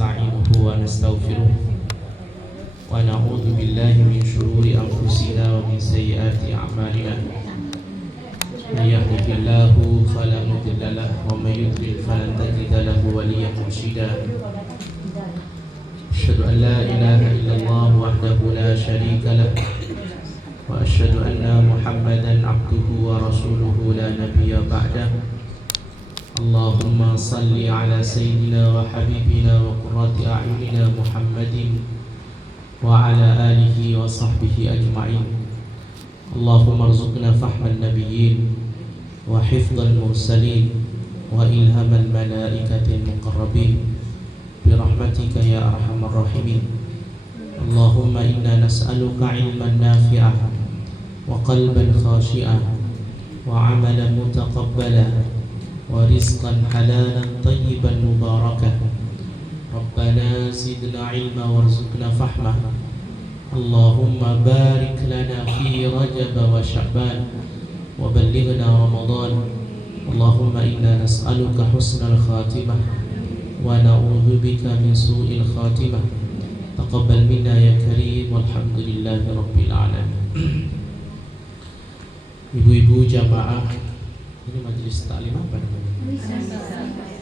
ونستعينه ونستغفره ونعوذ بالله من شرور أنفسنا ومن سيئات أعمالنا من يهده الله فلا مضل له ومن يضلل فلن تجد له وليا مرشدا أشهد أن لا إله إلا الله وحده لا شريك له وأشهد أن محمدا عبده ورسوله لا نبي بعده اللهم صل على سيدنا وحبيبنا وقرة أعيننا محمد وعلى آله وصحبه أجمعين اللهم ارزقنا فهم النبيين وحفظ المرسلين وإلهام الملائكة المقربين برحمتك يا أرحم الراحمين اللهم إنا نسألك علما نافعا وقلبا خاشعا وعملا متقبلا ورزقا حلالا طيبا مباركا ربنا زدنا علما وارزقنا فهما اللهم بارك لنا في رجب وشعبان وبلغنا رمضان اللهم إنا نسألك حسن الخاتمة ونعوذ بك من سوء الخاتمة تقبل منا يا كريم والحمد لله رب العالمين. Ibu-ibu jamaah, ini majelis taklim apa namanya?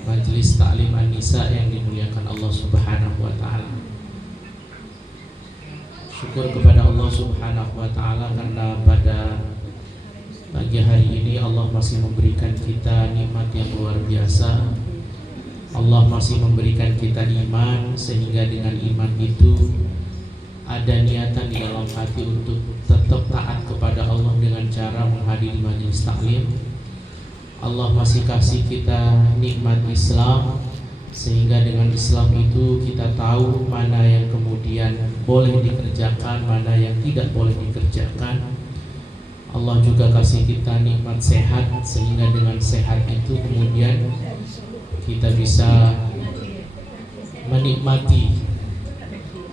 Majelis taklim An-Nisa yang dimuliakan Allah Subhanahu wa taala. Syukur kepada Allah Subhanahu wa taala karena pada pagi hari ini Allah masih memberikan kita nikmat yang luar biasa. Allah masih memberikan kita iman sehingga dengan iman itu ada niatan di dalam hati untuk tetap taat kepada Allah dengan cara menghadiri majelis taklim. Allah masih kasih kita nikmat Islam sehingga dengan Islam itu kita tahu mana yang kemudian boleh dikerjakan, mana yang tidak boleh dikerjakan. Allah juga kasih kita nikmat sehat sehingga dengan sehat itu kemudian kita bisa menikmati,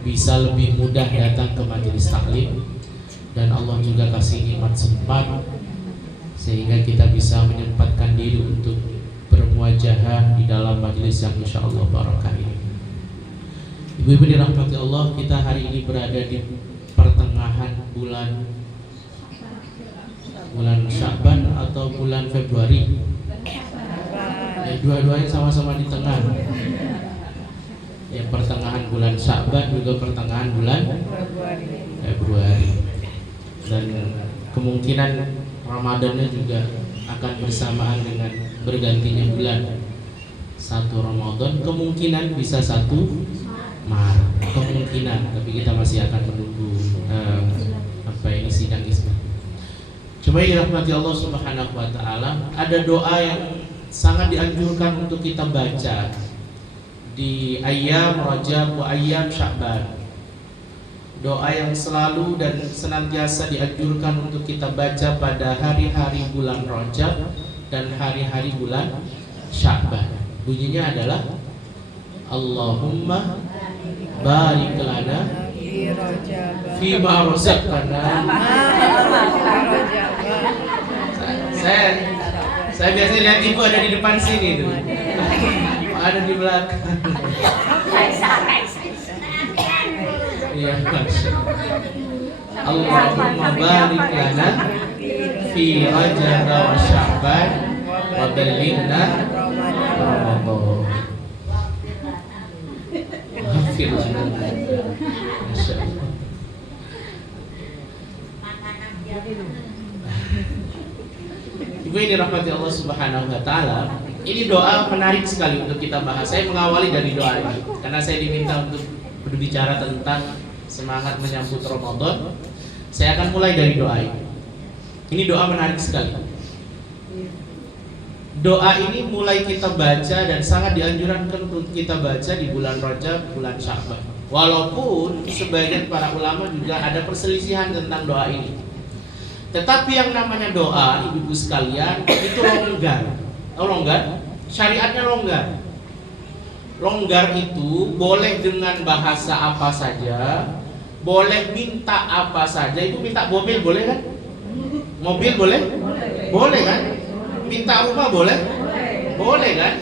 bisa lebih mudah datang ke majelis taklim, dan Allah juga kasih nikmat sempat sehingga kita bisa menyempatkan diri untuk bermuajahah di dalam majelis yang insya Allah barakah ini. Ibu-ibu dirahmati Allah, kita hari ini berada di pertengahan bulan Sya'ban atau bulan Februari. Dua-duanya sama-sama di tengah. Yang pertengahan bulan Sya'ban juga pertengahan bulan Februari. Dan kemungkinan Ramadannya juga akan bersamaan dengan bergantinya bulan. 1 Ramadan kemungkinan bisa 1 Maret. Kemungkinan, tapi kita masih akan menunggu sidang isbat. Cuma ini rahmati Allah Subhanahu wa taala, ada doa yang sangat dianjurkan untuk kita baca di ayam Rajab wa ayam Sya'ban. Doa yang selalu dan senantiasa dianjurkan untuk kita baca pada hari-hari bulan Rajab dan hari-hari bulan Sya'ban. Bunyinya adalah Allahumma barik lana fi ma razaqtana. Saya biasanya lihat ibu ada di depan sini tuh. Ada di belakang. Ya, Allahumma barik lana fi Rajab wa Sya'ban wa ballighna Ramadan. Ghafir lana. Masyaallah. Ibu ini rahmati Allah Subhanahu wa taala. Ini doa menarik sekali untuk kita bahas. Saya mengawali dari doa ini karena saya diminta untuk berbicara tentang semangat menyambut Ramadan. Saya akan mulai dari doa ini. Ini doa menarik sekali. Doa ini mulai kita baca dan sangat dianjurkan untuk kita baca di bulan Rajab, bulan Sya'ban. Walaupun sebagian para ulama juga ada perselisihan tentang doa ini. Tetapi yang namanya doa, ibu-ibu sekalian, itu longgar. Oh, longgar? Syariatnya longgar. Longgar itu boleh dengan bahasa apa saja, boleh minta apa saja. Ibu minta mobil boleh kan? Mobil boleh? Boleh kan? Minta rumah boleh? Boleh kan?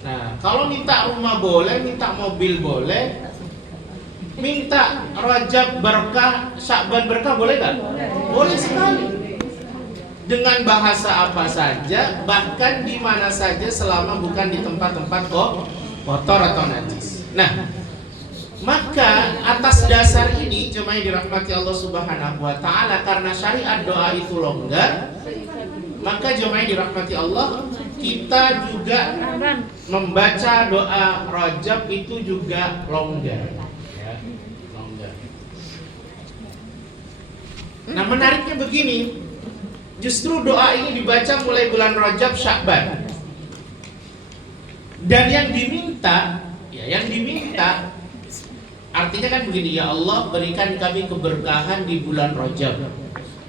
Nah, Kalau minta rumah boleh, minta mobil boleh, minta Rajab berkah, Sya'ban berkah boleh gak? Boleh sekali. Dengan bahasa apa saja, bahkan di mana saja selama bukan di tempat-tempat kotor atau najis. Nah, maka atas dasar ini jemaah yang dirahmati Allah Subhanahu wa taala, karena syariat doa itu longgar, maka jemaah yang dirahmati Allah, kita juga membaca doa Rajab itu juga longgar. Ya, longgar. Nah, menariknya begini, justru doa ini dibaca mulai bulan Rajab, Sya'ban. Dan yang diminta artinya kan begini, ya Allah berikan kami keberkahan di bulan Rajab,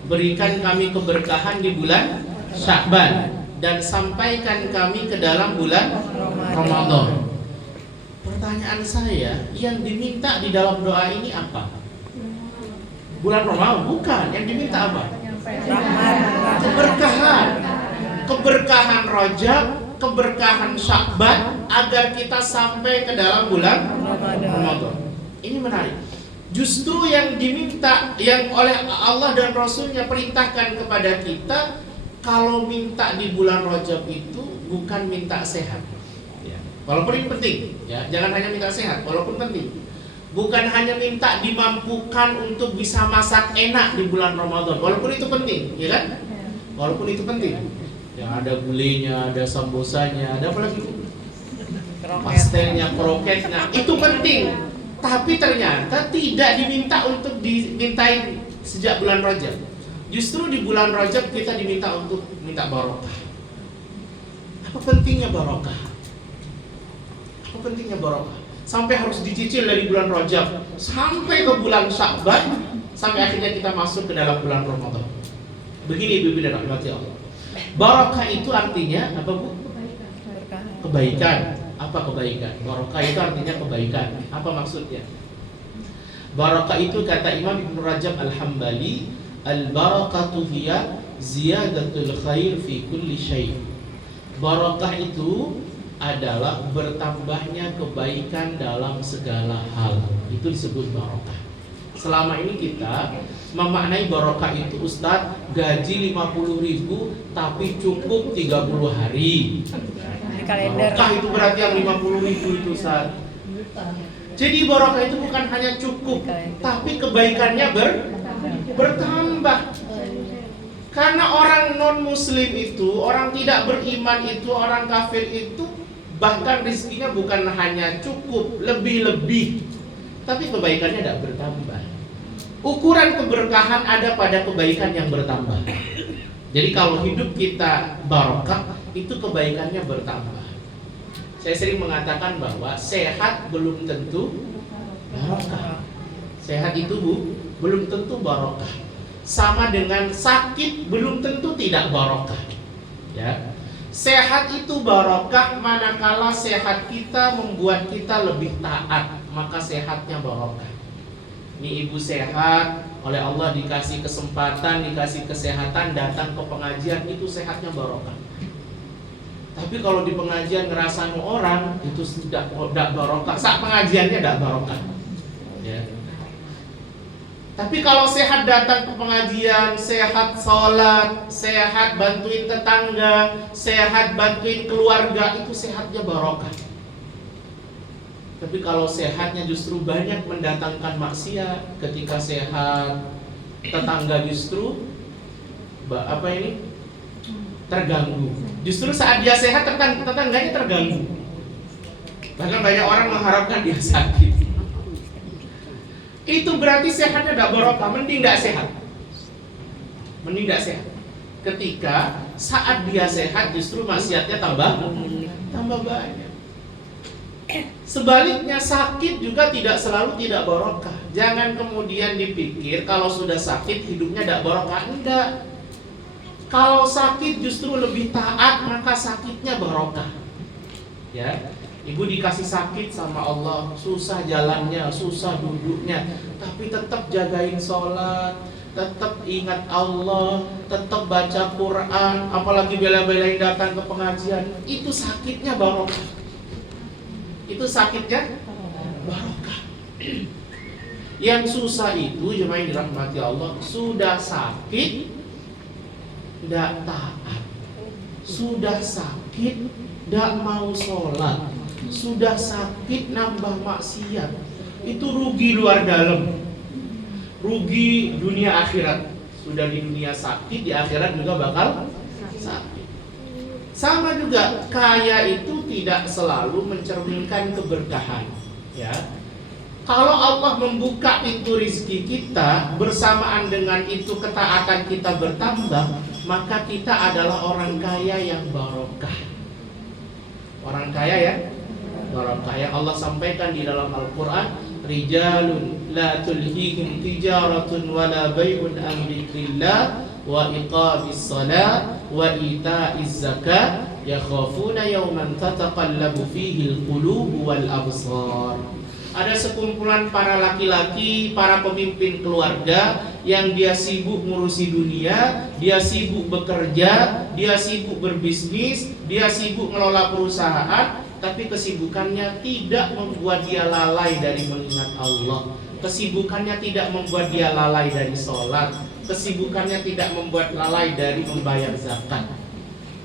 berikan kami keberkahan di bulan Sya'ban, dan sampaikan kami ke dalam bulan Ramadan. Pertanyaan saya, yang diminta di dalam doa ini apa? Bulan Ramadan? Bukan. Yang diminta apa? Keberkahan. Keberkahan Rajab, keberkahan Sya'ban, agar kita sampai ke dalam bulan Ramadan. Ini menarik. Justru yang diminta, yang oleh Allah dan Rasulnya perintahkan kepada kita, kalau minta di bulan Rajab itu bukan minta sehat, ya. Walaupun ini penting, ya, jangan hanya minta sehat, walaupun penting. Bukan hanya minta dimampukan untuk bisa masak enak di bulan Ramadan, walaupun itu penting, ya kan? Walaupun itu penting. Yang ada gulenya, ada sambosanya, ada apa lagi? Pastelnya, kroketnya, itu penting. Tapi ternyata tidak diminta untuk dimintain sejak bulan Rajab. Justru di bulan Rajab kita diminta untuk minta barokah. Apa pentingnya barokah? Apa pentingnya barokah? Sampai harus dicicil dari bulan Rajab sampai ke bulan Sya'ban, sampai akhirnya kita masuk ke dalam bulan Ramadan. Begini Ibu dan rahmati Allah. Barokah itu artinya apa, Bu? Kebaikan. Apa kebaikan? Barokah itu artinya kebaikan. Apa maksudnya? Barokah itu kata Imam Ibn Rajab Al-Hambali, al-barakatu hiya ziyadatul khair fi kulli syai'. Barokah itu adalah bertambahnya kebaikan dalam segala hal. Itu disebut barokah. Selama ini kita memaknai barokah itu, Ustadz, gaji 50.000 tapi cukup 30 hari. Barokah itu berarti yang 50.000 itu, Ustadz. Jadi barokah itu bukan hanya cukup, tapi kebaikannya bertambah. Karena orang non-muslim itu, orang tidak beriman itu, orang kafir itu, bahkan rezekinya bukan hanya cukup, lebih-lebih, tapi kebaikannya tidak bertambah. Ukuran keberkahan ada pada kebaikan yang bertambah. Jadi kalau hidup kita barokah, itu kebaikannya bertambah. Saya sering mengatakan bahwa sehat belum tentu barokah. Sehat itu belum tentu barokah. Sama dengan sakit belum tentu tidak barokah. Ya. Sehat itu barokah manakala sehat kita membuat kita lebih taat, maka sehatnya barokah. Ini ibu sehat, oleh Allah dikasih kesempatan, dikasih kesehatan, datang ke pengajian, itu sehatnya barokah. Tapi kalau di pengajian ngerasa orang, itu tidak barokah. Saat pengajiannya tidak barokah, ya. Tapi kalau sehat datang ke pengajian, sehat sholat, sehat bantuin tetangga, sehat bantuin keluarga, itu sehatnya barokah. Tapi kalau sehatnya justru banyak mendatangkan maksiat, ketika sehat tetangga justru terganggu. Justru saat dia sehat tetangganya terganggu. Bahkan banyak orang mengharapkan dia sakit. Itu berarti sehatnya tidak barokah, mending tidak sehat. Mending tidak sehat. Ketika saat dia sehat justru maksiatnya tambah banyak. Sebaliknya sakit juga tidak selalu tidak barokah. Jangan kemudian dipikir kalau sudah sakit hidupnya tidak barokah. Enggak. Kalau sakit justru lebih taat, maka sakitnya barokah. Ya. Ibu dikasih sakit sama Allah, susah jalannya, susah duduknya, tapi tetap jagain sholat, tetap ingat Allah, tetap baca Quran, apalagi bela-belain datang ke pengajian, itu sakitnya barokah. Itu sakitnya barokah. Yang susah itu jemaah yang dirahmati Allah, sudah sakit tidak taat, sudah sakit tidak mau sholat, sudah sakit nambah maksiat. Itu rugi luar dalam, rugi dunia akhirat. Sudah di dunia sakit, di akhirat juga bakal sakit. Sama juga, kaya itu tidak selalu mencerminkan keberkahan. Ya, kalau Allah membuka pintu rizki kita, bersamaan dengan itu ketaatan kita bertambah, maka kita adalah orang kaya yang barokah. Orang kaya ya barokah. Yang Allah sampaikan di dalam Al-Quran, rijalun la tulhihim tijaratun wala bay'un an dzikrillah wa iqamis shalah wa ita'iz zakat yakhafuna yawman tataqallabu fihi al-qulubu wal absar. Ada sekumpulan para laki-laki, para pemimpin keluarga yang dia sibuk ngurusi dunia, dia sibuk bekerja, dia sibuk berbisnis, dia sibuk ngelola perusahaan, tapi kesibukannya tidak membuat dia lalai dari mengingat Allah. Kesibukannya tidak membuat dia lalai dari sholat. Kesibukannya tidak membuat lalai dari membayar zakat.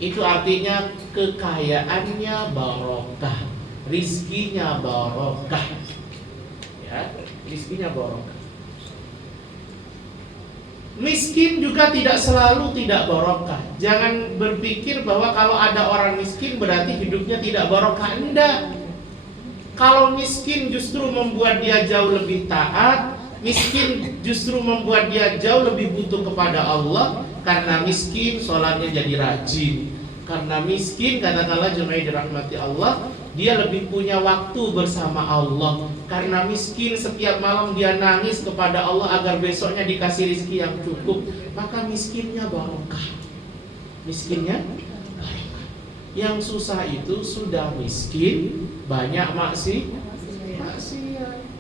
Itu artinya kekayaannya barokah, rizkinya barokah. Ya, rizkinya barokah. Miskin juga tidak selalu tidak barokah. Jangan berpikir bahwa kalau ada orang miskin berarti hidupnya tidak barokah. Enggak. Kalau miskin justru membuat dia jauh lebih taat, miskin justru membuat dia jauh lebih butuh kepada Allah. Karena miskin sholatnya jadi rajin. Karena miskin, katakanlah jemaah dirahmati Allah, dia lebih punya waktu bersama Allah. Karena miskin setiap malam dia nangis kepada Allah agar besoknya dikasih rezeki yang cukup. Maka miskinnya barokah. Miskinnya barokah. Yang susah itu sudah miskin, banyak maksiat,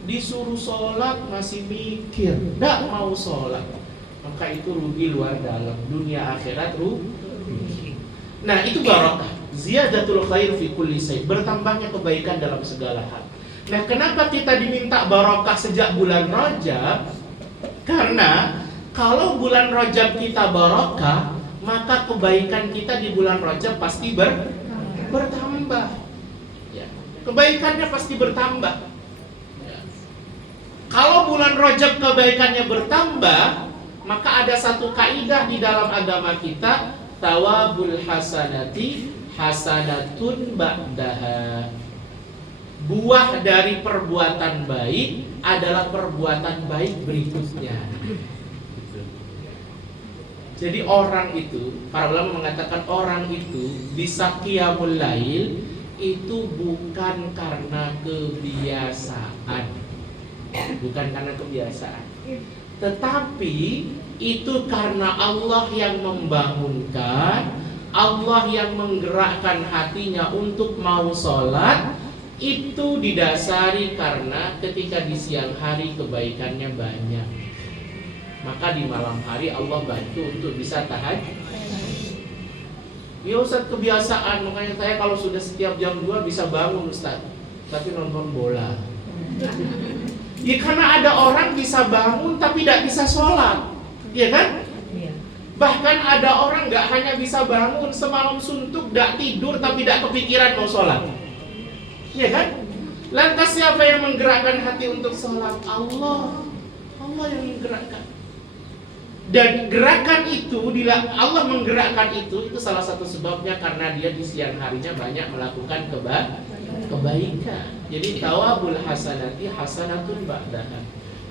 disuruh sholat masih mikir, tidak mau sholat. Maka itu rugi luar dalam, dunia akhirat rugi. Nah itu barokah, ziyadatul khair fi kulli syai', bertambahnya kebaikan dalam segala hal. Nah kenapa kita diminta barokah sejak bulan Rajab? Karena kalau bulan Rajab kita barokah, maka kebaikan kita di bulan Rajab pasti bertambah. Ya. Kebaikannya pasti bertambah. Ya. Kalau bulan Rajab kebaikannya bertambah, maka ada satu kaidah di dalam agama kita, tawabul hasanati hasanatun ba'daha. Buah dari perbuatan baik adalah perbuatan baik berikutnya. Jadi orang itu, para ulama mengatakan orang itu bisa qiyamul lail itu bukan karena kebiasaan. Bukan karena kebiasaan. Tetapi itu karena Allah yang membangunkan, Allah yang menggerakkan hatinya untuk mau sholat. Itu didasari karena ketika di siang hari kebaikannya banyak, maka di malam hari Allah bantu untuk bisa tahajud. Ya Ustaz, kebiasaan, makanya saya kalau sudah setiap jam 2 bisa bangun Ustaz, tapi nonton bola. Ya karena ada orang bisa bangun tapi tidak bisa sholat, ya kan? Bahkan ada orang nggak hanya bisa bangun semalam suntuk, tidak tidur tapi tidak kepikiran mau sholat, ya kan? Lantas siapa yang menggerakkan hati untuk sholat? Allah yang menggerakkan. Dan gerakan itu, Allah menggerakkan itu salah satu sebabnya karena dia di siang harinya banyak melakukan kebaikan. Jadi tawabul hasanati hasanatun ba'daha.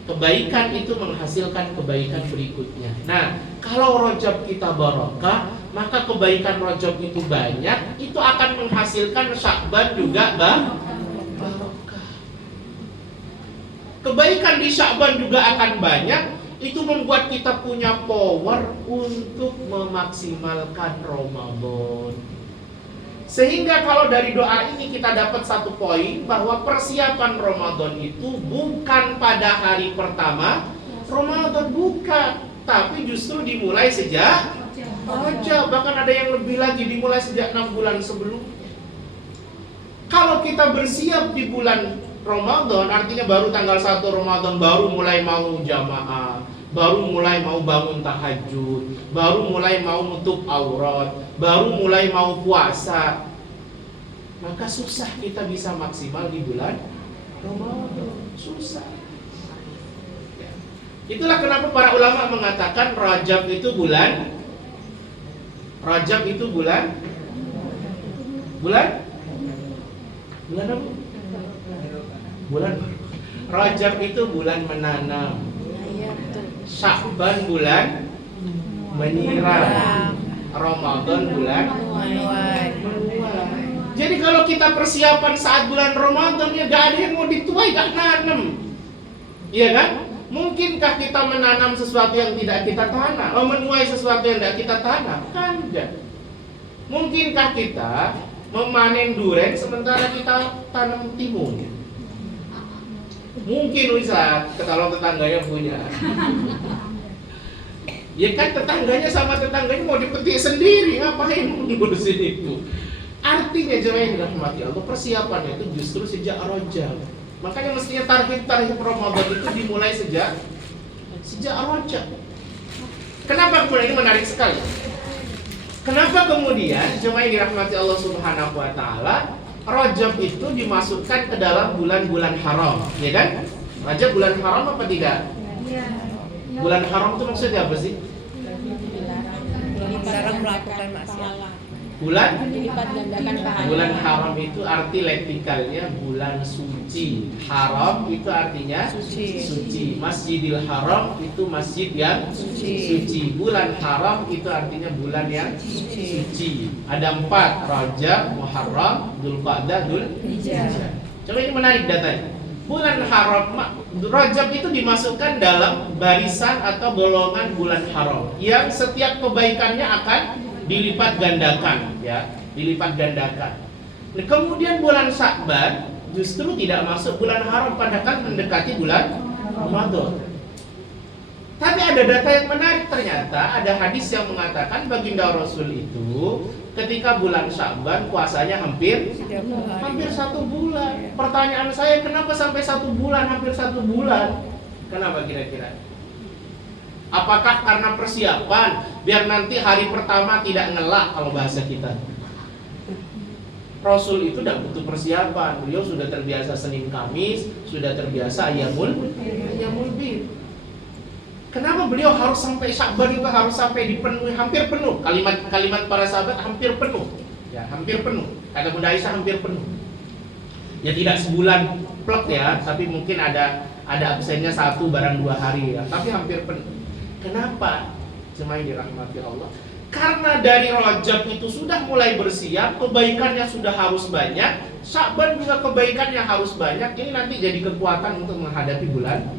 Kebaikan itu menghasilkan kebaikan berikutnya. Nah, kalau Rajab kita barokah, maka kebaikan Rajab itu banyak, itu akan menghasilkan Sya'ban juga barokah. Kebaikan di Sya'ban juga akan banyak, itu membuat kita punya power untuk memaksimalkan Ramadan. Sehingga kalau dari doa ini kita dapat satu poin, bahwa persiapan Ramadan itu bukan pada hari pertama Ramadan, bukan, tapi justru dimulai sejak Rajab. Bahkan ada yang lebih lagi, dimulai sejak 6 bulan sebelumnya. Kalau kita bersiap di bulan Ramadan, artinya baru tanggal 1 Ramadan baru mulai mau jamaah, baru mulai mau bangun tahajud, baru mulai mau nutup aurat, baru mulai mau puasa, maka susah kita bisa maksimal di bulan Ramadan. Susah. Itulah kenapa para ulama mengatakan Rajab itu bulan apa? Bulan Rajab itu bulan menanam, Sya'ban bulan menyiram, Ramadan bulan menuai. Jadi kalau kita persiapan saat bulan Ramadan, ya gak ada yang mau dituai, gak nanam, iya kan? Mungkinkah kita menanam sesuatu yang tidak kita tanam, menuai sesuatu yang tidak kita tanam? Kan enggak. Mungkinkah kita memanen durian sementara kita tanam timun? Mungkin bisa, kalau tetangganya punya. Ya kan tetangganya sama tetangganya mau dipetik sendiri, ngapain ngurusin itu? Artinya jemaah yang dirahmati Allah, persiapannya itu justru sejak Rajab. Makanya mestinya tarhib Ramadan itu dimulai sejak Rajab. Kenapa kemudian ini menarik sekali? Kenapa kemudian jemaah yang dirahmati Allah Subhanahu wa taala, Rajab itu dimasukkan ke dalam bulan-bulan haram, ya kan? Rajab bulan haram apa tidak? Bulan haram itu maksudnya apa sih? Dilarang melakukan maksiat. Bulan haram itu arti lektikalnya bulan suci. Haram itu artinya suci. Masjidil Haram itu masjid yang suci. Bulan haram itu artinya bulan yang suci. Ada 4, Rajab, Muharram, Dzulqa'dah, Dzulhijjah. Coba ini menarik datanya. Bulan haram, Rajab itu dimasukkan dalam barisan atau golongan bulan haram yang setiap kebaikannya akan dilipat gandakan, ya, dilipat gandakan. Nah, kemudian bulan Sya'ban justru tidak masuk bulan haram, padahal mendekati bulan Ramadan. Tapi ada data yang menarik, ternyata ada hadis yang mengatakan baginda Rasul itu ketika bulan Sya'ban puasanya hampir 1 bulan. Pertanyaan saya, kenapa sampai 1 bulan, hampir 1 bulan? Kenapa kira-kira? Apakah karena persiapan biar nanti hari pertama tidak ngelak kalau bahasa kita? Rasul itu tidak butuh persiapan. Beliau sudah terbiasa Senin Kamis, sudah terbiasa Ayyamul Bid. Kenapa beliau harus sampai Sya'ban itu harus sampai dipenuhi, hampir penuh? Kalimat para sahabat hampir penuh. Ya, hampir penuh. Kata Bunda Aisyah hampir penuh. Ya tidak sebulan plek ya, tapi mungkin ada absennya 1 barang 2 hari ya, tapi hampir penuh. Kenapa? Jemaah dirahmati Allah. Karena dari Rajab itu sudah mulai bersiap, kebaikannya sudah harus banyak. Sya'ban juga kebaikannya harus banyak. Ini nanti jadi kekuatan untuk menghadapi bulan.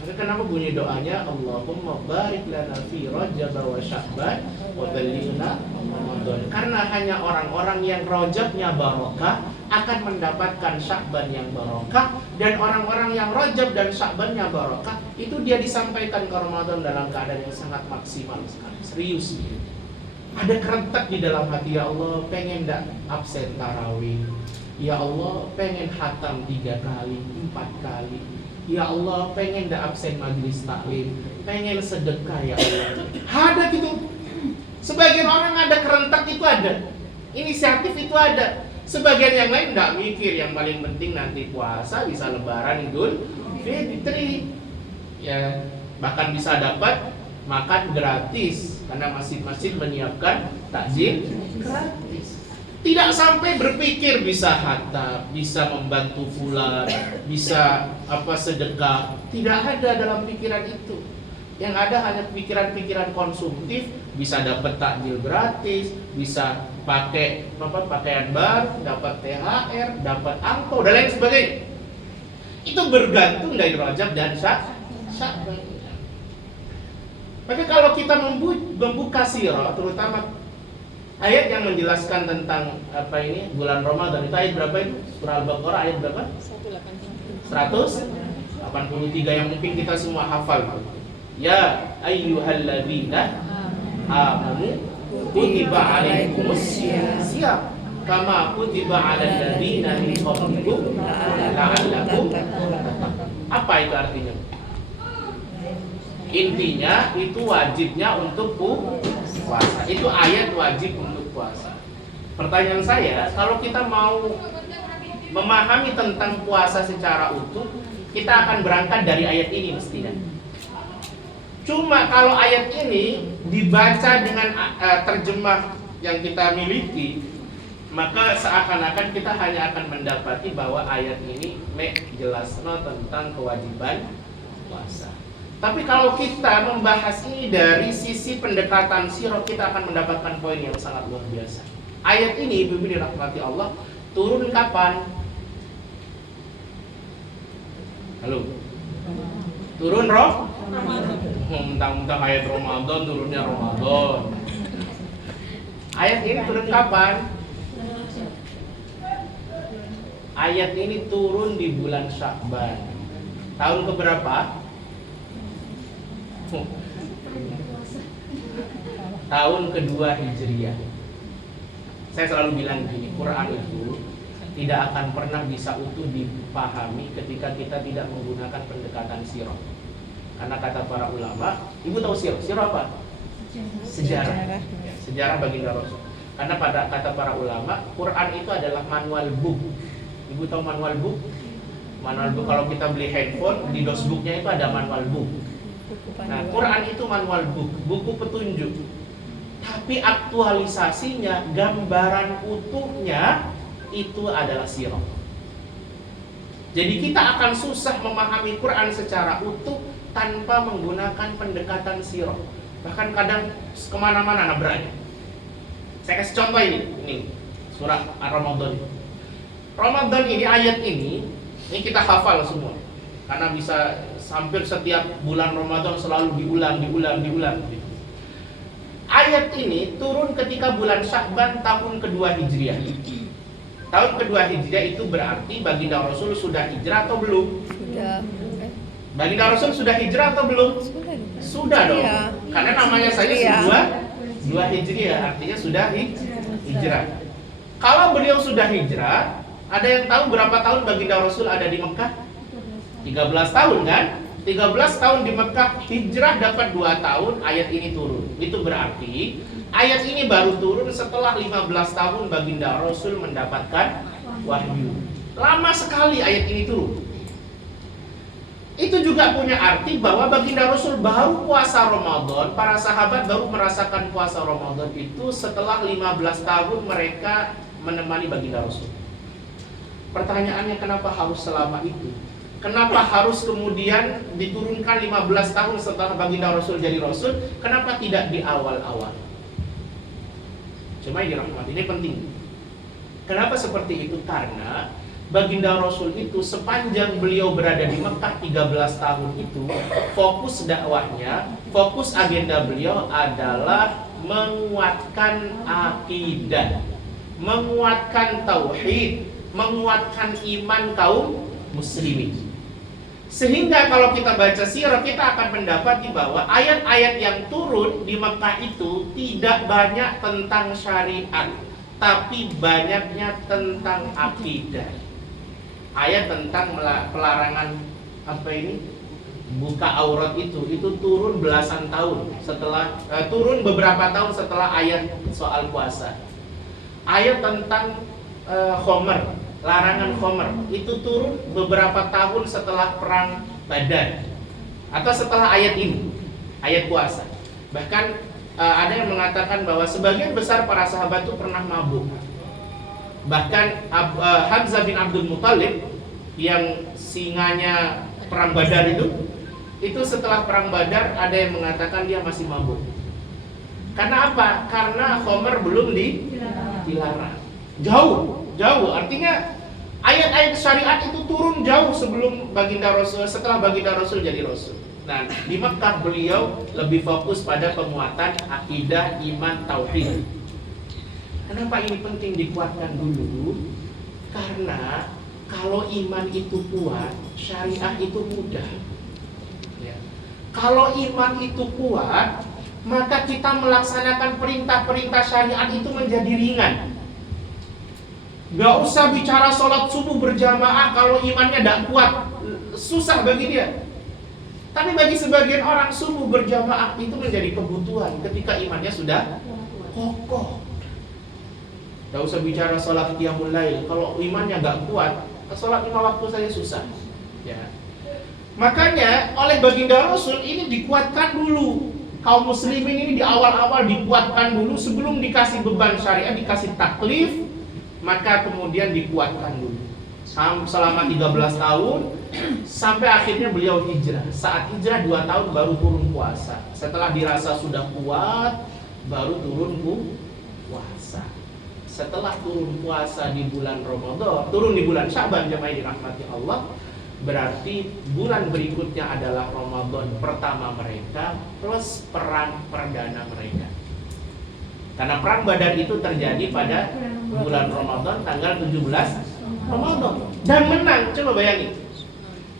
Maka kenapa bunyi doanya Allahumma barik lana fi Rajab wa Sya'ban wa ballighna Ramadan. Karena hanya orang-orang yang Rajabnya barokah akan mendapatkan Sya'ban yang barokah, dan orang-orang yang Rajab dan Sya'bannya barokah itu dia disampaikan ke Ramadan dalam keadaan yang sangat maksimal sekali. Serius. Ada kerentak di dalam hati, ya Allah pengen enggak absen tarawih. Ya Allah pengen khatam 3 kali, 4 kali. Ya Allah pengen enggak absen majelis taklim, pengen sedekah ya Allah. Ada gitu. Sebagian orang ada kerentak itu ada. Inisiatif itu ada. Sebagian yang lain enggak mikir, yang paling penting nanti puasa bisa lebaran Idul Fitri. Ya, bahkan bisa dapat makan gratis karena masjid-masjid menyiapkan takjil gratis. Tidak sampai berpikir bisa hatam, bisa membantu fulan, bisa sedekah. Tidak ada dalam pikiran itu. Yang ada hanya pikiran-pikiran konsumtif, bisa dapat takjil gratis, bisa pakai pakaian baru, dapat THR, dapat angpau dan lain sebagainya. Itu bergantung dari Rajab dan Sya'ban. Maka kalau kita membuka sirah, terutama ayat yang menjelaskan tentang bulan Ramadan, itu ayat berapa itu? Surah Al-Baqarah ayat berapa? 183 yang mungkin kita semua hafal. Ya ayyuhalladzina amanu kutiba alaikumus syiyam kama kutiba 'alal ladzina min qablikum la'allakum tattaqun. Apa itu artinya? Intinya itu wajibnya untuk puasa. Itu ayat wajib untuk puasa. Pertanyaan saya, kalau kita mau memahami tentang puasa secara utuh, kita akan berangkat dari ayat ini mestinya. Cuma kalau ayat ini dibaca dengan terjemah yang kita miliki, maka seakan-akan kita hanya akan mendapati bahwa ayat ini jelasnya tentang kewajiban puasa. Tapi kalau kita membahas ini dari sisi pendekatan sirah, kita akan mendapatkan poin yang sangat luar biasa. Ayat ini, ibu-ibu dirahmati Allah, turun kapan? Halo? Turun mentang-mentang ayat Ramadan, turunnya Ramadan. Ayat ini turun kapan? Ayat ini turun di bulan Sya'ban. Tahun keberapa? Tahun kedua Hijriah. Saya selalu bilang gini, Quran itu tidak akan pernah bisa utuh dipahami ketika kita tidak menggunakan pendekatan sirah. Karena kata para ulama, ibu tahu sirah? Sirah apa? Sejarah. Sejarah baginda Rasul. Karena pada kata para ulama, Quran itu adalah manual book. Ibu tahu manual book? Manual book, kalau kita beli handphone, di dosbooknya itu ada manual book. Nah, Quran itu manual book, buku petunjuk. Tapi aktualisasinya, gambaran utuhnya itu adalah sirah. Jadi kita akan susah memahami Quran secara utuh tanpa menggunakan pendekatan sirah. Bahkan kadang kemana-mana nabranya. Saya kasih contoh ini surah Ar-Ramadan. Ramadan ini, ayat ini kita hafal semua. Karena bisa hampir setiap bulan Ramadan selalu diulang. Ayat ini turun ketika bulan Sya'ban tahun kedua Hijriah. Tahun kedua Hijriah itu berarti baginda Rasul sudah hijrah atau belum? Sudah. Baginda Rasul sudah hijrah atau belum? Sudah dong. Iya. Karena namanya saja dua Hijriah, artinya sudah hijrah. Kalau beliau sudah hijrah, ada yang tahu berapa tahun baginda Rasul ada di Mekah? 13 tahun kan? 13 tahun di Mekah, hijrah dapat 2 tahun, ayat ini turun. Itu berarti ayat ini baru turun setelah 15 tahun baginda Rasul mendapatkan wahyu. Lama sekali ayat ini turun. Itu juga punya arti bahwa baginda Rasul baru puasa Ramadan, para sahabat baru merasakan puasa Ramadan itu setelah 15 tahun mereka menemani baginda Rasul. Pertanyaannya, kenapa harus selama itu? Kenapa harus kemudian diturunkan 15 tahun setelah baginda Rasul jadi Rasul? Kenapa tidak di awal-awal? Cuma dirahmati, ini penting. Kenapa seperti itu? Karena baginda Rasul itu sepanjang beliau berada di Mekah 13 tahun itu, fokus dakwahnya, fokus agenda beliau adalah menguatkan akidah, menguatkan tauhid, menguatkan iman kaum muslimin. Sehingga kalau kita baca sirah, kita akan mendapati bahwa ayat-ayat yang turun di Mekah itu tidak banyak tentang syariat, tapi banyaknya tentang akidah. Ayat tentang pelarangan buka aurat itu turun belasan tahun setelah turun beberapa tahun setelah ayat soal puasa. Ayat tentang khomer, larangan khomer itu turun beberapa tahun setelah perang Badar atau setelah ayat ini, ayat puasa. Bahkan ada yang mengatakan bahwa sebagian besar para sahabat itu pernah mabuk. Bahkan Hamzah bin Abdul Muthalib yang singanya perang Badar itu setelah perang Badar ada yang mengatakan dia masih mabuk. Karena apa? Karena khomer belum dilarang. Jauh, artinya ayat-ayat syariat itu turun jauh sebelum baginda Rasul, setelah baginda Rasul jadi Rasul. Nah, di Mekah beliau lebih fokus pada penguatan akidah, iman, tauhid. Kenapa ini penting dikuatkan dulu? Karena kalau iman itu kuat, syariat itu mudah. Ya. Kalau iman itu kuat, maka kita melaksanakan perintah-perintah syariat itu menjadi ringan. Gak usah bicara sholat subuh berjamaah kalau imannya tidak kuat, susah bagi dia. Tapi bagi sebagian orang subuh berjamaah itu menjadi kebutuhan ketika imannya sudah kokoh. Gak usah bicara sholat qiyamul lail, kalau imannya gak kuat, sholat 5 waktu saja susah. Ya. Makanya oleh baginda Rasul ini dikuatkan dulu. Kaum muslimin ini di awal-awal dikuatkan dulu sebelum dikasih beban syariat, dikasih taklif, maka kemudian dikuatkan dulu selama 13 tahun sampai akhirnya beliau hijrah. Saat hijrah 2 tahun baru turun puasa. Setelah dirasa sudah kuat, baru turun puasa. Setelah turun puasa di bulan Ramadan, turun di bulan Sya'ban, jemaah dirahmati Allah, berarti bulan berikutnya adalah Ramadan pertama mereka plus perang perdana mereka. Karena perang Badar itu terjadi pada bulan Ramadan tanggal 17 Ramadan dan menang. Coba bayangin,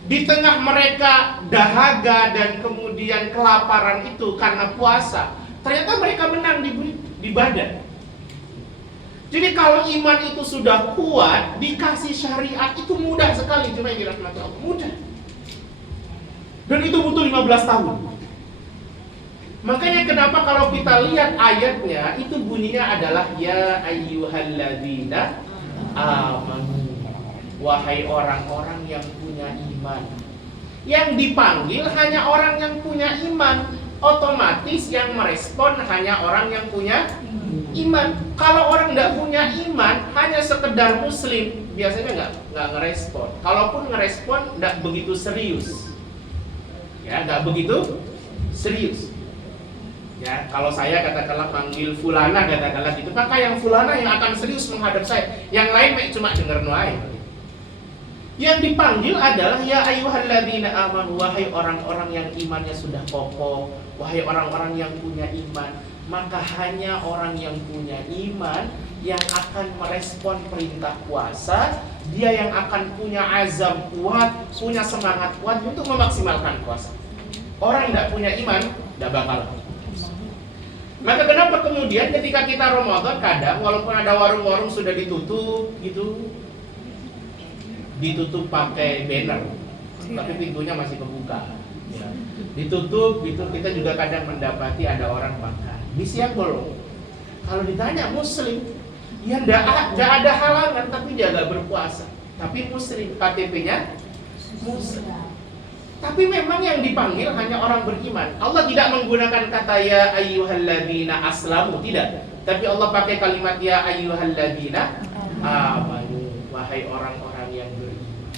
di tengah mereka dahaga dan kemudian kelaparan itu karena puasa, ternyata mereka menang di Badar. Jadi kalau iman itu sudah kuat, dikasih syariat itu mudah sekali, cuma yang dirahmati Allah, mudah. Dan itu butuh 15 tahun. Makanya kenapa kalau kita lihat ayatnya, itu bunyinya adalah ya ayyuhalladzina amanu, wahai orang-orang yang punya iman. Yang dipanggil hanya orang yang punya iman. Otomatis yang merespon hanya orang yang punya iman. Kalau orang nggak punya iman, hanya sekedar muslim, biasanya nggak ngerespon. Kalaupun ngerespon, nggak begitu serius. Ya, nggak begitu serius. Ya, kalau saya katakanlah panggil fulana katakanlah gitu, maka yang fulana yang akan serius menghadap saya. Yang lain cuma dengar noai. Yang dipanggil adalah ya ayyuhalladzina amanu, wahai orang-orang yang imannya sudah kokoh, wahai orang-orang yang punya iman. Maka hanya orang yang punya iman yang akan merespon perintah puasa, dia yang akan punya azam kuat, punya semangat kuat untuk memaksimalkan puasa. Orang yang tidak punya iman tidak bakal. Maka kenapa kemudian ketika kita Ramadan kadang walaupun ada warung-warung sudah ditutup gitu, ditutup pakai banner, tapi pintunya masih kebuka. Ya. Ditutup gitu, kita juga kadang mendapati ada orang makan di siang bolong. Kalau ditanya muslim, ya tidak ada halangan, tapi jaga berpuasa. Tapi muslim, KTP-nya muslim. Tapi memang yang dipanggil hanya orang beriman. Allah tidak menggunakan kata ya ayyuhalladzina aslamu, tidak. Tapi Allah pakai kalimat ya ayyuhalladzina amanu, wahai orang-orang yang beriman.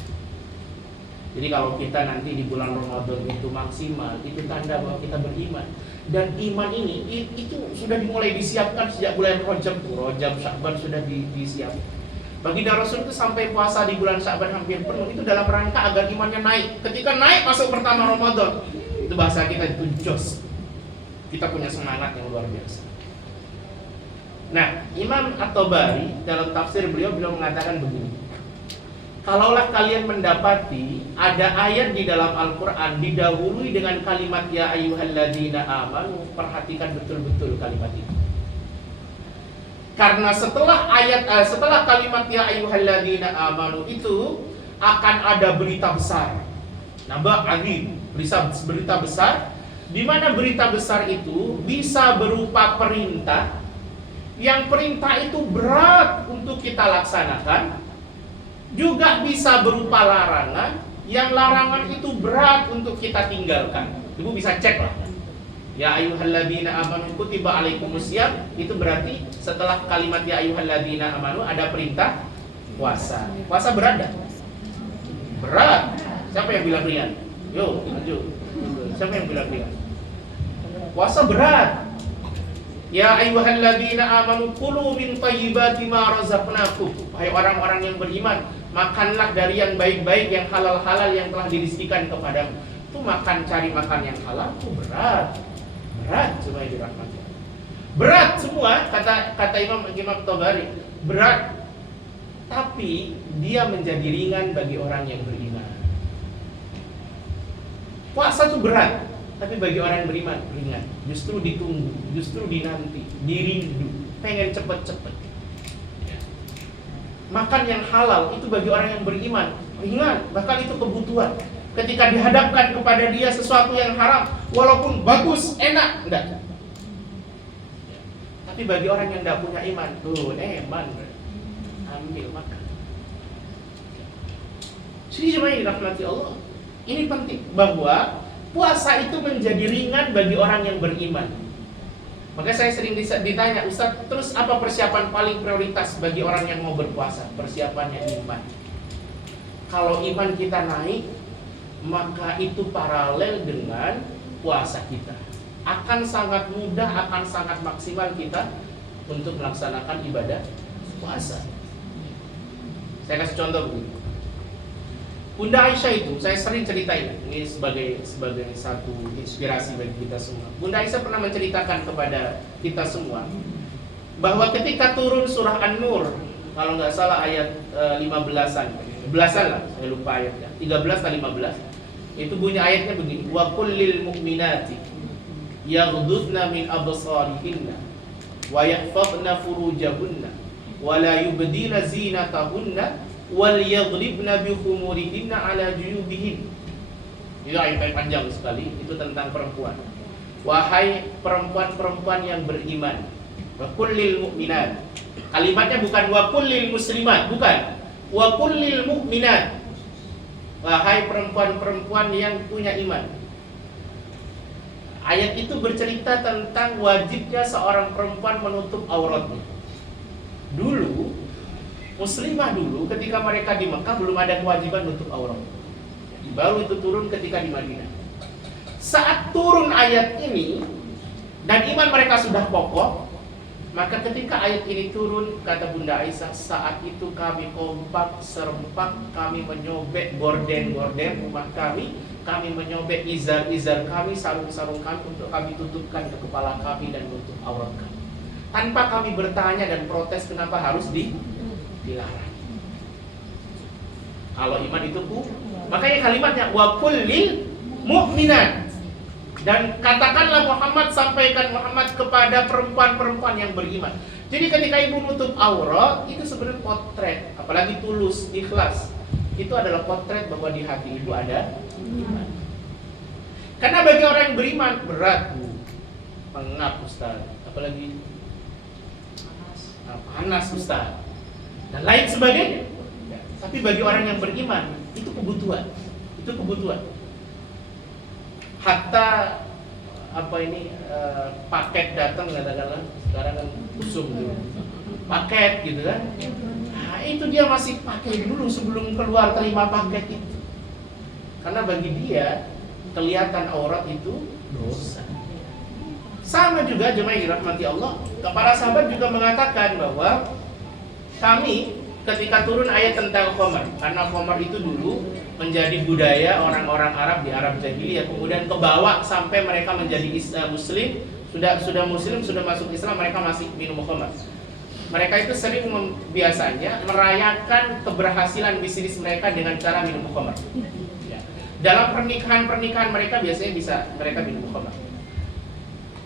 Jadi kalau kita nanti di bulan Ramadan itu maksimal, itu tanda bahwa kita beriman. Dan iman ini itu sudah dimulai disiapkan sejak bulan Rajab, Sya'ban sudah disiapkan. Baginda Rasul itu sampai puasa di bulan Sya'ban hampir penuh itu dalam rangka agar imannya naik. Ketika naik masuk pertama Ramadan, itu bahasa kita itu jos. Kita punya semangat yang luar biasa. Nah, Imam At-Tabari dalam tafsir beliau mengatakan begini. Kalaulah kalian mendapati ada ayat di dalam Al-Quran didahului dengan kalimat ya ayyuhalladzina amanu, perhatikan betul-betul kalimat itu. Karena setelah kalimat ya ayyuhalladzina amanu itu akan ada berita besar. Naba azim, berita besar, di mana berita besar itu bisa berupa perintah, yang perintah itu berat untuk kita laksanakan. Juga bisa berupa larangan, yang larangan itu berat untuk kita tinggalkan. Ibu bisa cek lah. Ya ayyuhalladzina amanu kutiba alaikumusiyam, itu berarti setelah kalimat ya ayyuhalladzina amanu ada perintah puasa. Puasa berat gak? Berat. Siapa yang bilang ringan? Yo, lanjut. Siapa yang bilang ringan? Puasa berat. Ya ayyuhalladzina amanu kulu min thayyibati ma razaqnakum. Wahai orang-orang yang beriman, makanlah dari yang baik-baik, yang halal-halal yang telah dirizkikan kepadamu. Itu cari makan yang halal itu berat. Berat semua yang dirahmati. Berat semua kata Imam Tabari. Berat. Tapi dia menjadi ringan bagi orang yang beriman. Puasa itu berat, tapi bagi orang yang beriman ringan. Justru ditunggu, justru dinanti, dirindu, pengen cepet-cepet. makan yang halal itu bagi orang yang beriman ringan, bahkan itu kebutuhan. Ketika dihadapkan kepada dia sesuatu yang haram, walaupun bagus, enak, enggak. Tapi bagi orang yang tidak punya iman, eman, ambil makan. Jadi jemaah yang dirahmati Allah, ini penting bahwa puasa itu menjadi ringan bagi orang yang beriman. Maka saya sering ditanya, Ustaz, terus apa persiapan paling prioritas bagi orang yang mau berpuasa? Persiapannya iman. Kalau iman kita naik, maka itu paralel dengan puasa kita. Akan sangat mudah, akan sangat maksimal kita untuk melaksanakan ibadah puasa. Saya kasih contoh begini. Bunda Aisyah itu, saya sering ceritain, ini sebagai satu inspirasi bagi kita semua. Bunda Aisyah pernah menceritakan kepada kita semua bahwa ketika turun surah An-Nur, kalau nggak salah ayat 15-an, belasan lah, saya lupa ayatnya, 13 atau 15, itu bunyi ayatnya begini: wa kullil mu'minati yaghdudna min absarihinna wa yahfazna furujahunna wa la yubdina zinatahunna wal yadribna bi khumurihinna ala juyubihin. Itu ayat panjang sekali, itu tentang perempuan. Wahai perempuan-perempuan yang beriman, wa kullil mu'minat. Kalimatnya bukan wa kullil muslimat, bukan. Wa kullil mu'minat. Wahai perempuan-perempuan yang punya iman. Ayat itu bercerita tentang wajibnya seorang perempuan menutup auratnya. Dulu muslimah dulu ketika mereka di Mekah belum ada kewajiban nutup aurat. Baru itu turun ketika di Madinah. Saat turun ayat ini dan iman mereka sudah kokoh, maka ketika ayat ini turun, kata Bunda Aisyah, saat itu kami kompak, serempak, kami menyobek gorden-gorden rumah kami menyobek izar-izar kami, sarung-sarung kami untuk kami tutupkan ke kepala kami dan nutup aurat kami. Tanpa kami bertanya dan protes kenapa harus dilarang. Kalau iman itu makanya kalimatnya wa kullil mu'minat. Dan katakanlah Muhammad, sampaikan Muhammad kepada perempuan-perempuan yang beriman. Jadi ketika ibu nutup aurat, itu sebenarnya potret, apalagi tulus, ikhlas. Itu adalah potret bahwa di hati ibu ada iman. Karena bagi orang yang beriman berat, pengap Ustaz, apalagi panas Ustaz, dan lain sebagainya. Tapi bagi orang yang beriman itu kebutuhan, Hatta paket datang katakanlah sekarang kan usum gitu, paket gitu kan. Nah, itu dia masih pakai dulu sebelum keluar terima paket itu, karena bagi dia kelihatan aurat itu dosa. Sama juga jemaah yang dirahmati Allah, para sahabat juga mengatakan bahwa kami ketika turun ayat tentang khamar, karena khamar itu dulu menjadi budaya orang-orang Arab di Arab jahiliyah, kemudian kebawa sampai mereka menjadi muslim, sudah muslim, sudah masuk Islam, mereka masih minum khamar. Mereka itu sering biasanya merayakan keberhasilan bisnis mereka dengan cara minum khamar. Ya. Dalam pernikahan mereka biasanya mereka minum khamar.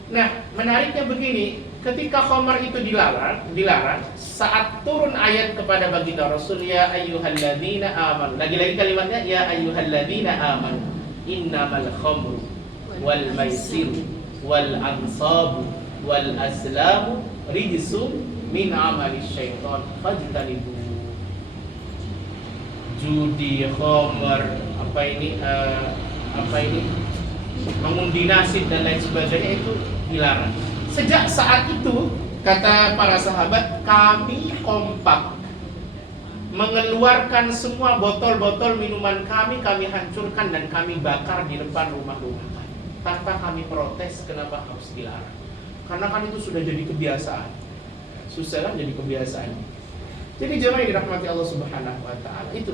Nah, menariknya begini, ketika khamar itu dilarang, saat turun ayat kepada baginda Rasul, ya ayyuhalladzina amanu. Lagi-lagi kalimatnya ya ayyuhalladzina amanu. Innamal khamru wal maisiru wal ansabu wal azlamu rijsum min amali syaitan fajtanibu. Judi, khamar, mengundi nasib dan lain sebagainya itu dilarang. Sejak saat itu, kata para sahabat, kami kompak mengeluarkan semua botol-botol minuman kami hancurkan dan kami bakar di depan rumah-rumah kami. Tanpa kami protes kenapa harus dilarang. Karena kan itu sudah jadi kebiasaan. Susah kan jadi kebiasaan. Jadi jemaah yang dirahmati Allah Subhanahu wa taala, itu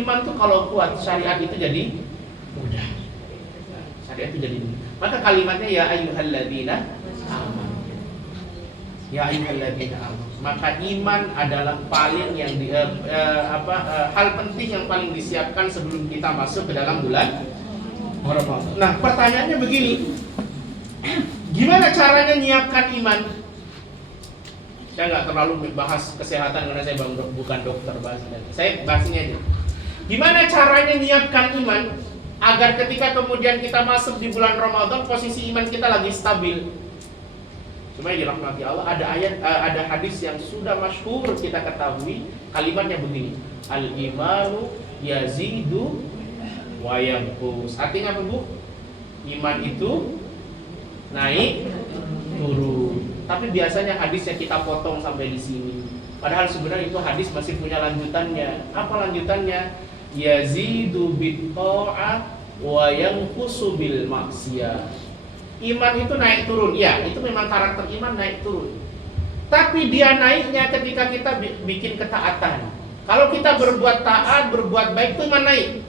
iman tuh kalau kuat, syariat itu jadi mudah. Syariat itu jadi mudah. Maka kalimatnya ya ayyuhalladzina amanu. Ya ayyuhalladzina amanu. Maka iman adalah paling yang hal penting yang paling disiapkan sebelum kita masuk ke dalam bulan Ramadan. Nah, pertanyaannya begini. Gimana caranya nyiapkan iman? Saya nggak terlalu bahas kesehatan karena saya bukan dokter bahas. Saya bahas ini aja. Gimana caranya menyiapkan iman agar ketika kemudian kita masuk di bulan Ramadan posisi iman kita lagi stabil. Cuma dirahmati Allah, ada hadis yang sudah masyhur kita ketahui, kalimatnya begini: al-imanu yazidu wa yanqus. Artinya apa, Bu? Iman itu naik turun. Tapi biasanya hadisnya kita potong sampai di sini. Padahal sebenarnya itu hadis masih punya lanjutannya. Apa lanjutannya? Yazidu bit-tha'ah wa yanqusu bil maksiyah. Iman itu naik turun, ya itu memang karakter iman naik turun. Tapi dia naiknya ketika kita bikin ketaatan. Kalau kita berbuat taat, berbuat baik itu iman naik.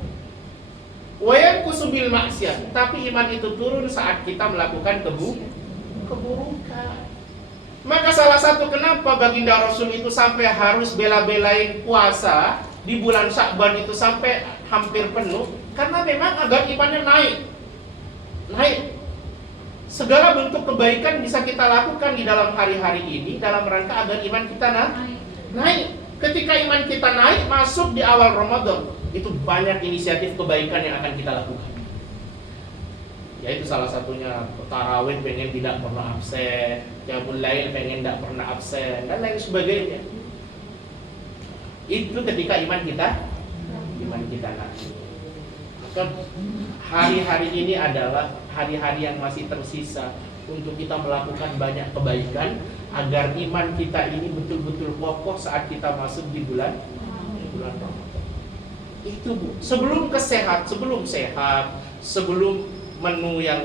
Wa yanqusu bil maksiyah. Tapi iman itu turun saat kita melakukan keburukan. Maka salah satu kenapa baginda Rasul itu sampai harus bela-belain puasa di bulan Sya'ban itu sampai hampir penuh, karena memang agar imannya naik. Segala bentuk kebaikan bisa kita lakukan di dalam hari-hari ini dalam rangka agar iman kita naik. Ketika iman kita naik masuk di awal Ramadan, itu banyak inisiatif kebaikan yang akan kita lakukan. Yaitu salah satunya tarawih pengen tidak pernah absen, qiyamul lail pengen tidak pernah absen, dan lain sebagainya. Itu ketika iman kita naik. Maka hari-hari ini adalah hari-hari yang masih tersisa untuk kita melakukan banyak kebaikan agar iman kita ini betul-betul kokoh saat kita masuk di bulan Ramadan. Itu, Bu. Sebelum sehat, sebelum menu yang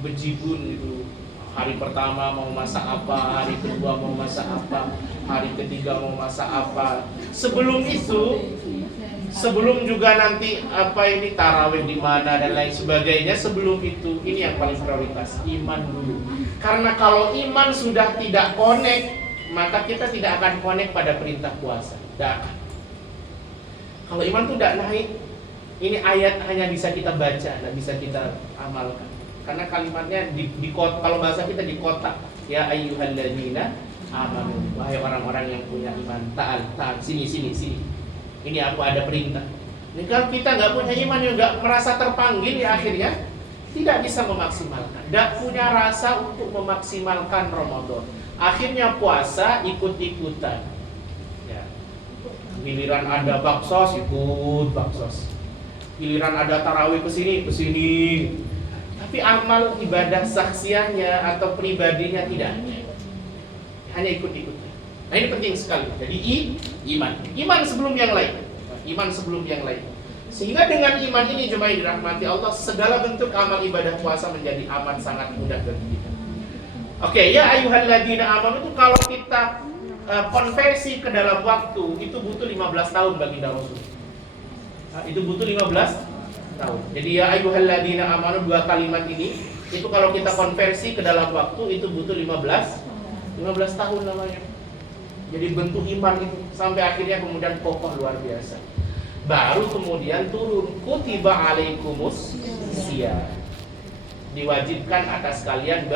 bejibun itu, hari pertama mau masak apa, hari kedua mau masak apa, hari ketiga mau masak apa. Sebelum itu, sebelum juga nanti tarawih di mana dan lain sebagainya, sebelum itu ini yang paling prioritas, iman dulu. Karena kalau iman sudah tidak connect, maka kita tidak akan connect pada perintah puasa. Tidak akan. Kalau iman itu tidak naik, ini ayat hanya bisa kita baca, tidak bisa kita amalkan. Karena kalimatnya di kalau bahasa kita di kotak, ya ayyuhalladzina amanu, wahai orang-orang yang punya iman, taat, sini. Ini aku ada perintah. Ini kalau kita nggak punya iman, nggak merasa terpanggil, ya akhirnya tidak bisa memaksimalkan, tidak punya rasa untuk memaksimalkan Ramadan. Akhirnya puasa ikut-ikutan. Ya. Giliran ada baksos ikut baksos. Giliran ada tarawih kesini. Tapi amal ibadah saksiannya atau pribadinya tidak. Hanya ikut-ikutan. Nah ini penting sekali. Jadi iman sebelum yang lain. Sehingga dengan iman ini jemaah dirahmati Allah, segala bentuk amal ibadah puasa menjadi aman sangat mudah bagi kita. Oke, ya ayyuhalladzina amanu itu kalau kita konversi ke dalam waktu itu butuh 15 tahun bagi Rasul. Itu butuh 15 tahun. Jadi ya ayyuhalladzina amanu, dua kalimat ini itu kalau kita konversi ke dalam waktu itu butuh 15 tahun namanya. Jadi bentuk iman itu sampai akhirnya kemudian kokoh luar biasa. Baru kemudian turun kutiba alaikumus siyam. Diwajibkan atas kalian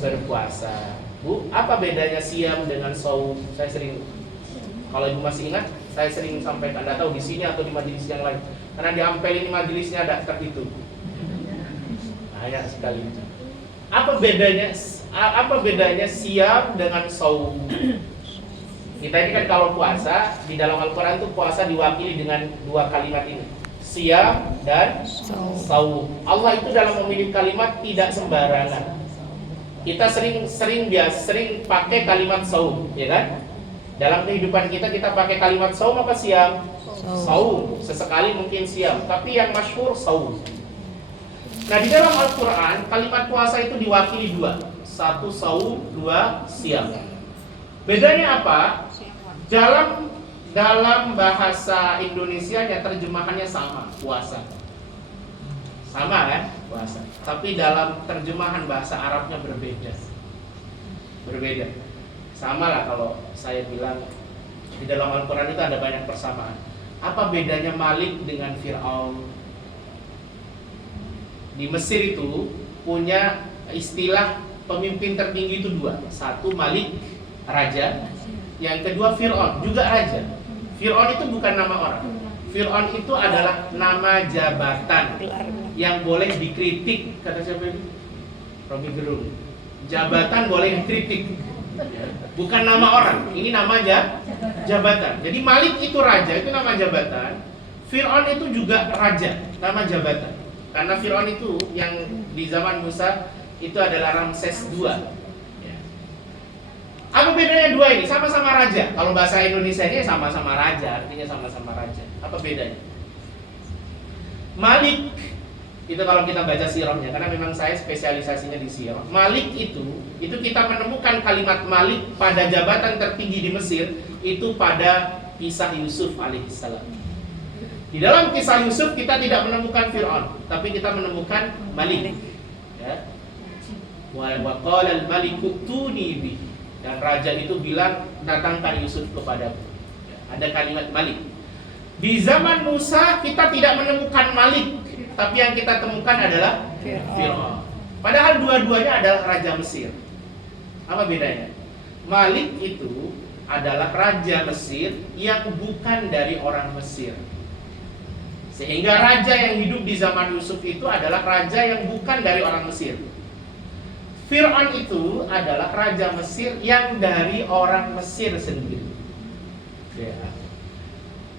berpuasa. Bu, apa bedanya siam dengan saum? Saya sering, kalau Ibu masih ingat, saya sering sampaikan, Anda tahu di sini atau di majelis yang lain. Karena di Ampel ini majelisnya ada terhitung. Banyak sekali. Apa bedanya siam dengan saum? Kita ini kan kalau puasa, di dalam Al-Quran itu puasa diwakili dengan dua kalimat ini, siyam dan saum. Allah itu dalam memilih kalimat tidak sembarangan. Kita sering pakai kalimat saum, ya kan? Dalam kehidupan kita pakai kalimat saum apa siyam? Saum. Sesekali mungkin siyam, tapi yang masyhur saum. Nah di dalam Al-Quran kalimat puasa itu diwakili dua, satu saum, dua siyam. Bedanya apa? Dalam bahasa Indonesianya terjemahannya sama, puasa. Sama kan? Puasa. Tapi dalam terjemahan bahasa Arabnya berbeda. Sama lah kalau saya bilang di dalam Al-Quran itu ada banyak persamaan. Apa bedanya Malik dengan Fir'aun? Di Mesir itu punya istilah pemimpin tertinggi itu dua. Satu Malik, raja. Yang kedua Fir'aun, juga raja. Fir'aun itu bukan nama orang. Fir'aun itu adalah nama jabatan yang boleh dikritik. Kata siapa ini? Romi Gerung. Jabatan boleh dikritik, bukan nama orang. Ini nama jabatan. Jadi Malik itu raja, itu nama jabatan. Fir'aun itu juga raja, nama jabatan. Karena Fir'aun itu yang di zaman Musa itu adalah Ramses II. Ya. Apa bedanya dua ini? Sama-sama raja. Kalau bahasa Indonesianya sama-sama raja, artinya sama-sama raja. Apa bedanya? Malik itu kalau kita baca sirahnya, karena memang saya spesialisasinya di sirah. Malik itu kita menemukan kalimat Malik pada jabatan tertinggi di Mesir itu pada kisah Yusuf alaihissalam. Di dalam kisah Yusuf kita tidak menemukan Fir'aun, tapi kita menemukan Malik. Ya. Wa qala al-maliku tuni bi. Dan raja itu bilang, datangkan Yusuf kepadaku. Ya, ada kalimat Malik. Di zaman Musa kita tidak menemukan Malik, tapi yang kita temukan adalah Fir'aun. Padahal dua-duanya adalah raja Mesir. Apa bedanya? Malik itu adalah raja Mesir yang bukan dari orang Mesir. Sehingga raja yang hidup di zaman Yusuf itu adalah raja yang bukan dari orang Mesir. Fir'aun itu adalah raja Mesir yang dari orang Mesir sendiri. Ya.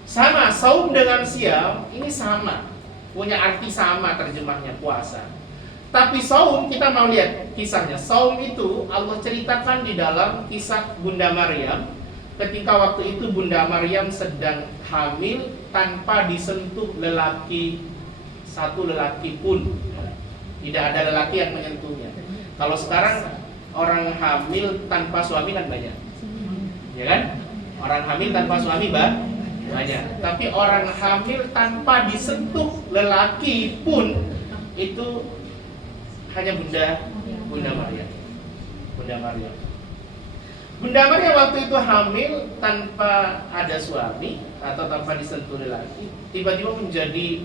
Sama, saum dengan siam ini sama, punya arti sama, terjemahnya puasa. Tapi saum kita mau lihat kisahnya. Saum itu Allah ceritakan di dalam kisah Bunda Maryam. Ketika waktu itu Bunda Maryam sedang hamil tanpa disentuh satu lelaki pun. Tidak ada lelaki yang menyentuhnya. Kalau sekarang orang hamil tanpa suami kan banyak, ya kan? Orang hamil tanpa suami banyak. Tapi orang hamil tanpa disentuh lelaki pun itu hanya Bunda Maryam. Bunda Maryam waktu itu hamil tanpa ada suami atau tanpa disentuh lelaki, tiba-tiba menjadi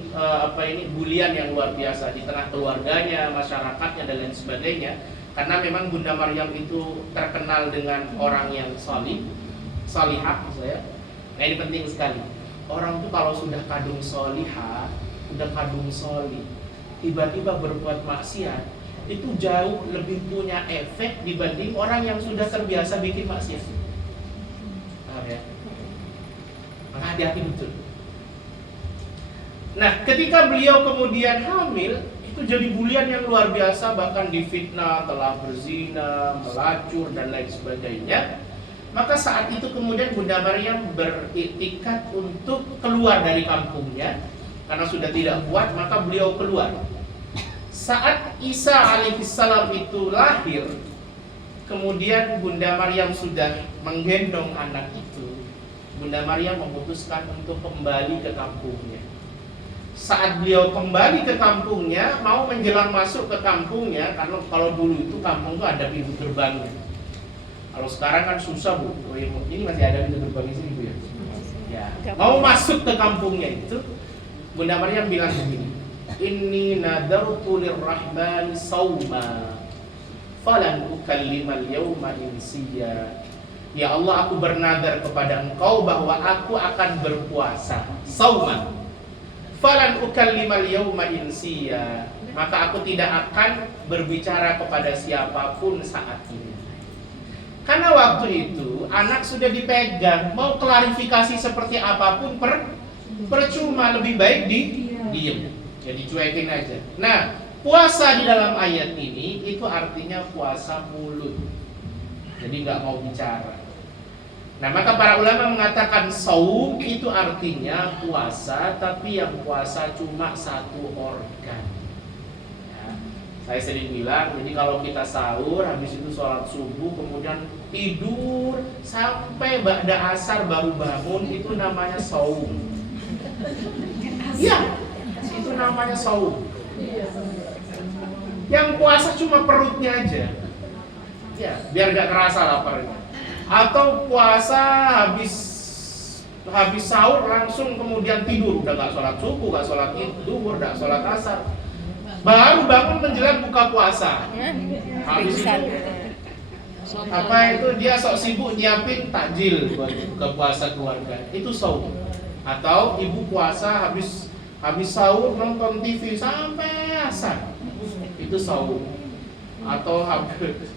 bulian yang luar biasa di tengah keluarganya, masyarakatnya dan lain sebagainya. Karena memang Bunda Maryam itu terkenal dengan orang yang salihah, saya. Nah ini penting sekali. Orang tuh kalau sudah kadung solihah, sudah kadung solih, tiba-tiba berbuat maksiat, itu jauh lebih punya efek dibanding orang yang sudah terbiasa bikin maksiat. Paham ya? Maka hati-hati betul. Nah, ketika beliau kemudian hamil, itu jadi bulian yang luar biasa, bahkan difitnah, telah berzina, melacur dan lain sebagainya. Maka saat itu kemudian Bunda Maryam beriktikad untuk keluar dari kampungnya karena sudah tidak kuat, maka beliau keluar. Saat Isa alaihissalam itu lahir, kemudian Bunda Maryam sudah menggendong anak itu. Bunda Maryam memutuskan untuk kembali ke kampungnya. Saat beliau kembali ke kampungnya, mau menjelang masuk ke kampungnya, karena kalau dulu itu kampung itu ada pintu gerbangnya. Kalau sekarang kan susah Bu. Ini masih ada pintu gerbang di sini Bu ya. Ya. Mau masuk ke kampungnya itu, Bunda Maryam bilang begini, Inni nadartu lirrahmani sawma falan ukallimal yawma insiya. Ya Allah, aku bernadar kepada Engkau bahwa aku akan berpuasa. Sawma falan ukallimal yawma insiya. Maka aku tidak akan berbicara kepada siapapun saat ini. Karena waktu itu anak sudah dipegang, mau klarifikasi seperti apapun percuma, lebih baik diem. Jadi cuekin aja. Nah, puasa di dalam ayat ini itu artinya puasa mulut. Jadi nggak mau bicara. Nah, maka para ulama mengatakan saum itu artinya puasa, tapi yang puasa cuma satu organ. Ya, saya sering bilang, jadi kalau kita sahur, habis itu sholat subuh, kemudian tidur sampai ba'da asar baru bangun, itu namanya saum. Iya. Itu namanya saum. Yang puasa cuma perutnya aja, ya biar gak kerasa laparnya. Atau puasa habis sahur langsung kemudian tidur, udah gak sholat subuh, gak sholat zuhur, gak sholat asar, baru bangun menjelang buka puasa. Habis itu apa itu dia sok sibuk nyiapin takjil buat buka puasa keluarga. Itu saum. Atau ibu puasa habis sahur nonton TV sampai asar. Itu saum. Atau habis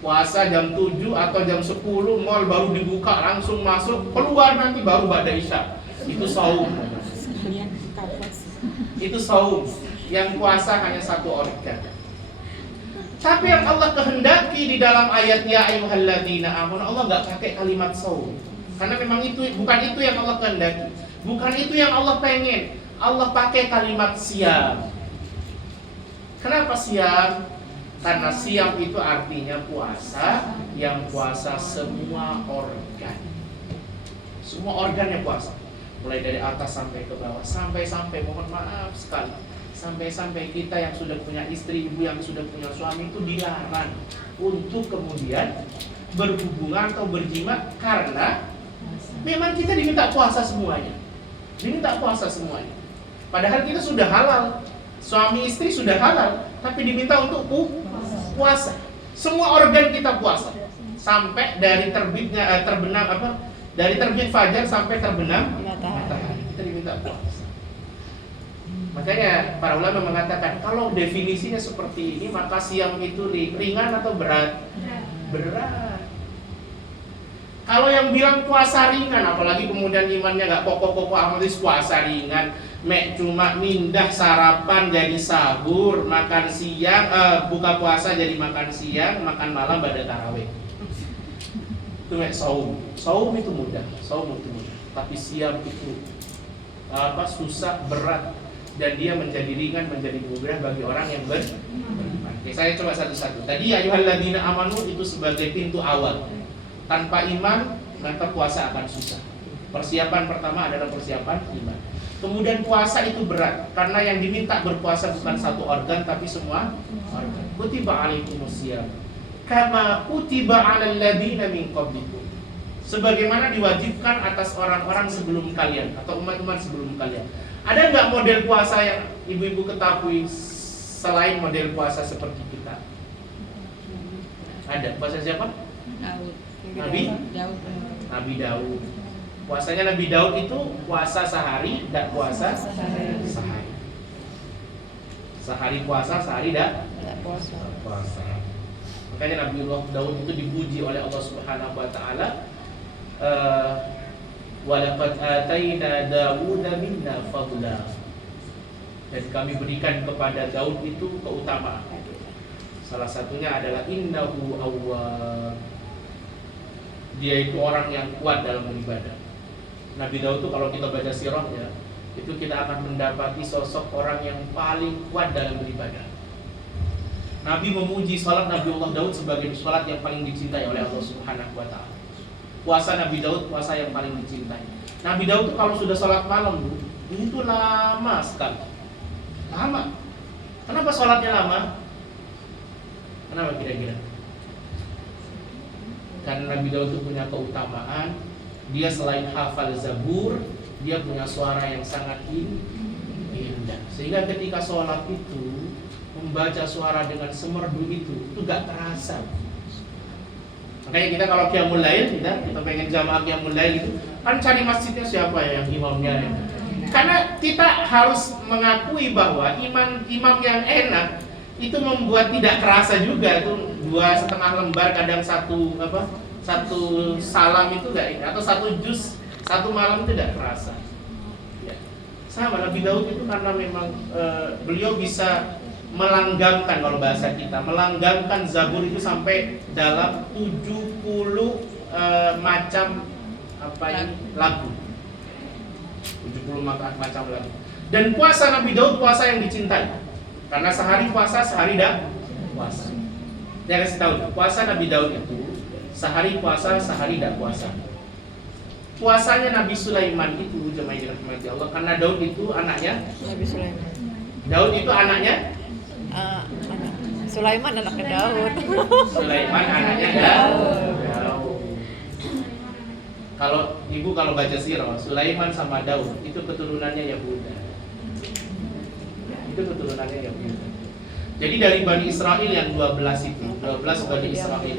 puasa jam 7 atau jam 10 mall baru dibuka langsung masuk, keluar nanti baru ba'da isya. Itu saum. Itu saum. Yang puasa hanya satu organ. Tapi yang Allah kehendaki di dalam ayat ya ayyuhalladzina amanu, Allah nggak pakai kalimat saum. Karena memang bukan itu yang Allah kehendaki. Bukan itu yang Allah pengen. Allah pakai kalimat siam. Kenapa siam? Karena siam itu artinya puasa, yang puasa semua organ. Semua organnya puasa. Mulai dari atas sampai ke bawah, sampai mohon maaf sekali, sampai kita yang sudah punya istri, ibu yang sudah punya suami itu dilarang untuk kemudian berhubungan atau berjima, karena memang kita diminta puasa semuanya. Padahal kita sudah halal, suami istri sudah halal, tapi diminta untuk puasa. Semua organ kita puasa, sampai dari dari terbit fajar sampai terbenam matahari kita diminta puasa. Makanya para ulama mengatakan kalau definisinya seperti ini, maka siam itu ringan atau berat? Berat. Kalau yang bilang puasa ringan, apalagi kemudian imannya nggak kokoh-kokoh amat, puasa ringan, cuma mindah sarapan jadi sahur, makan siang, buka puasa jadi makan siang, makan malam pada tarawih. Itu saum itu mudah, tapi siam itu susah, berat, dan dia menjadi ringan, menjadi mudah bagi orang yang beriman. Oke, saya coba satu-satu. Tadi ayyuhalladzina amanu itu sebagai pintu awal. Tanpa iman maka puasa akan susah. Persiapan pertama adalah persiapan iman. Kemudian puasa itu berat karena yang diminta berpuasa bukan satu organ tapi semua organ. Kutiba alaikumusiyam kama kutiba alal ladzina min qablikum. Sebagaimana diwajibkan atas orang-orang sebelum kalian atau umat-umat sebelum kalian. Ada nggak model puasa yang ibu-ibu ketahui selain model puasa seperti kita? Ada. Puasa siapa? Nabi Daud. Puasanya Nabi Daud itu puasa sehari, tidak puasa sehari. Sehari puasa, sehari tidak puasa. Makanya Nabi Daud itu dipuji oleh Allah Subhanahu wa taala. Walaqad ataina Dawuda minna fadla. Dan kami berikan kepada Daud itu keutamaan. Salah satunya adalah innahu awwab. Dia itu orang yang kuat dalam beribadah. Nabi Daud itu kalau kita baca sirahnya, itu kita akan mendapati sosok orang yang paling kuat dalam beribadah. Nabi memuji salat Nabi Allah Daud sebagai salat yang paling dicintai oleh Allah Subhanahu wa taala. Puasa Nabi Daud puasa yang paling dicintai. Nabi Daud itu kalau sudah salat malam itu lama sekali. Lama. Kenapa salatnya lama? Kenapa kira-kira? Karena Nabi Daud itu punya keutamaan, dia selain hafal Zabur, dia punya suara yang sangat indah. Sehingga ketika sholat itu membaca suara dengan semerdu itu gak terasa. Makanya kita kalau qiyamul lail, kita pengen jamaah qiyamul lail itu, kan cari masjidnya siapa ya yang imamnya. Karena kita harus mengakui bahwa imam yang enak itu membuat tidak kerasa juga itu 2,5 lembar kadang satu salam itu enggak ini atau satu juz satu malam itu tidak kerasa. Ya. Sama Nabi Daud itu karena memang beliau bisa melanggamkan, kalau bahasa kita, melanggamkan Zabur itu sampai dalam 70 macam lagu. 70 macam lagu. Dan puasa Nabi Daud puasa yang dicintai. Karena sehari puasa, sehari tidak puasa. Saya kasih tahu, puasa Nabi Daud itu sehari puasa, sehari tidak puasa. Puasanya Nabi Sulaiman itu jemaah dirahmati Allah, karena Daud itu anaknya Nabi Sulaiman. Daud itu anaknya Sulaiman anaknya Daud. Sulaiman anaknya Daud. Kalau baca sirah, Sulaiman sama Daud itu keturunannya Yahuda. Itu keturunannya Yahuda. Jadi dari Bani Israel yang 12 itu, 12 Bani Israel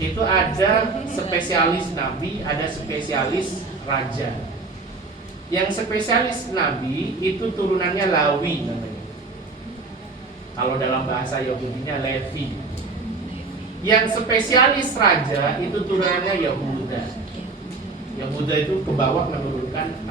itu ada spesialis nabi, ada spesialis raja. Yang spesialis nabi itu turunannya Lawi namanya. Kalau dalam bahasa Yahudinya Levi. Yang spesialis raja itu turunannya Yehuda. Yehuda itu ke bawah menurunkan